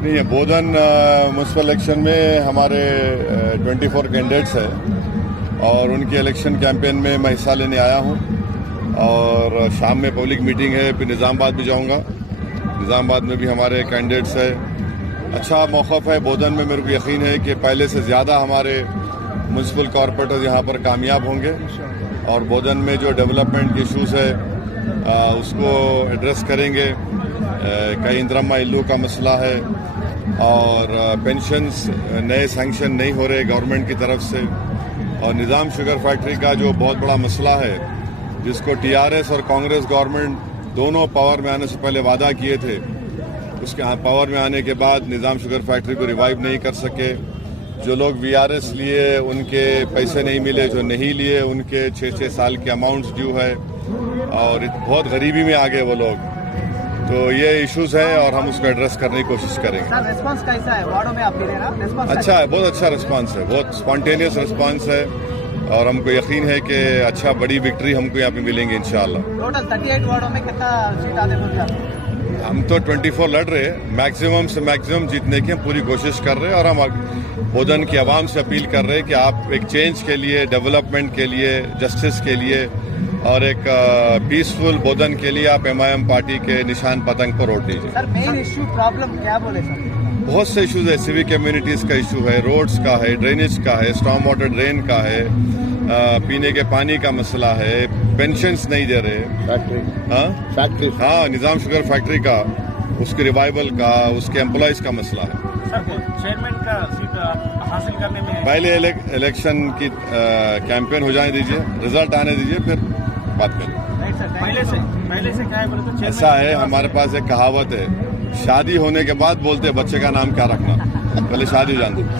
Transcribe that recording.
नहीं, ये बोधन municipal election में हमारे 24 कैंडिडेट्स हैं और उनके इलेक्शन कैंपेन में मैं हिस्सा लेने आया हूं और शाम में पब्लिक मीटिंग है, फिर निज़ामाबाद भी जाऊंगा। निज़ामाबाद में भी हमारे कैंडिडेट्स हैं। अच्छा मौक़िफ़ है बोधन में। मेरे को यकीन है कि पहले से ज़्यादा हमारे म्यूनसिपल कॉरपोरेटर्स यहाँ पर कामयाब होंगे और बोधन में जो डेवलपमेंट के इशूज़ है उसको एड्रेस करेंगे। कई इंदिरम्मा इल्लू का मसला है और पेंशन्स नए सैंक्शन नहीं हो रहे गवर्नमेंट की तरफ से, और निज़ाम शुगर फैक्ट्री का जो बहुत बड़ा मसला है जिसको टीआरएस और कांग्रेस गवर्नमेंट दोनों पावर में आने से पहले वादा किए थे, उसके पावर में आने के बाद निज़ाम शुगर फैक्ट्री को रिवाइव नहीं कर सके। जो लोग वीआरएस लिए उनके पैसे नहीं मिले, जो नहीं लिए उनके 6-6 साल के अमाउंट्स ड्यू है और बहुत गरीबी में आ गए वो लोग। तो ये इश्यूज है और हम उसको एड्रेस करने की कोशिश करेंगे। सर रिस्पांस कैसा है वार्डों में? आप दे रहे हैं ना रिस्पांस? अच्छा है, बहुत अच्छा रिस्पांस है, बहुत स्पॉन्टेनियस रिस्पांस है और हमको यकीन है कि अच्छा बड़ी विक्ट्री हमको यहाँ पे मिलेंगी इंशाल्लाह। टोटल 38 वार्डों में कितना सीट आने बोलते? हम तो 24 लड़ रहे हैं, मैक्सिमम से मैक्सिमम जीतने की हम पूरी कोशिश कर रहे हैं और हम बोधन की आवाम से अपील कर रहे हैं कि आप एक चेंज के लिए, डेवलपमेंट के लिए, जस्टिस के लिए और एक पीसफुल बोधन के लिए आप एमआईएम पार्टी के निशान पतंग पर वोट दीजिए। सर मेन इश्यू प्रॉब्लम क्या बोले सर? बहुत से इश्यूज है, सिविक कम्युनिटीज का इशू है, रोड्स का है, ड्रेनेज का है, स्टॉर्म वाटर ड्रेन का है, पीने के पानी का मसला है, पेंशन्स नहीं दे रहे, फैक्ट्री हाँ निज़ाम शुगर फैक्ट्री का, उसके रिवाइवल का, उसके एम्प्लॉयज का मसला है। सर चेयरमैन का सीट हासिल करने में पहले इलेक्शन की कैंपेन हो जाने दीजिए, रिजल्ट आने दीजिए, फिर बात करें। पहले से क्या है बोले तो ऐसा है, हमारे पास एक कहावत है, शादी होने के बाद बोलते बच्चे का नाम क्या रखना, पहले शादी हो जाने दो।